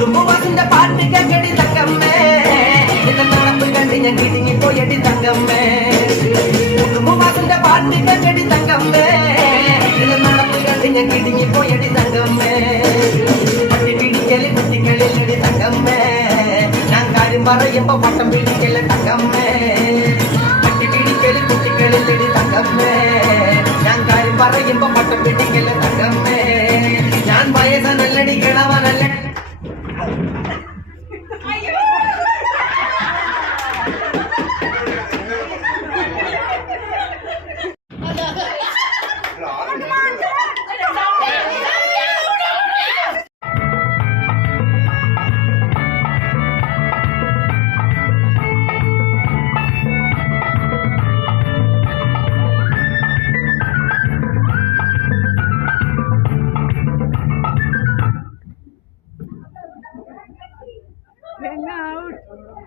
കുടുംബവാസിന്റെ പാട്ട് കേക്കടി തങ്കമ്മേ എന്റെ നടപ്പ് കണ്ട് ഞാൻ കിടുങ്ങി പോയടി തങ്കമ്മേ കുടുംബവാസിന്റെ പാട്ട് കേക്കടി തങ്കമ്മേ എന്റെ നടപ്പ് കണ്ട് ഞാൻ കിടുങ്ങി പോയടി തങ്കമ്മേ പട്ടി പിടിക്കല് കുട്ടികളിലടി തങ്കമ്മേ ഞാൻ കാര്യം പറയുമ്പോ പട്ടം പിടിക്കല് തങ്കമ്മേ പട്ടി പിടിക്കല് കുട്ടികളിലടി തങ്കമ്മേ ഞാൻ കാര്യം പറയുമ്പോ പട്ടം പിടിക്കല് തങ്കമ്മേ ഞാൻ വയസ്സനല്ലടി കിളവനല്ല Hang out.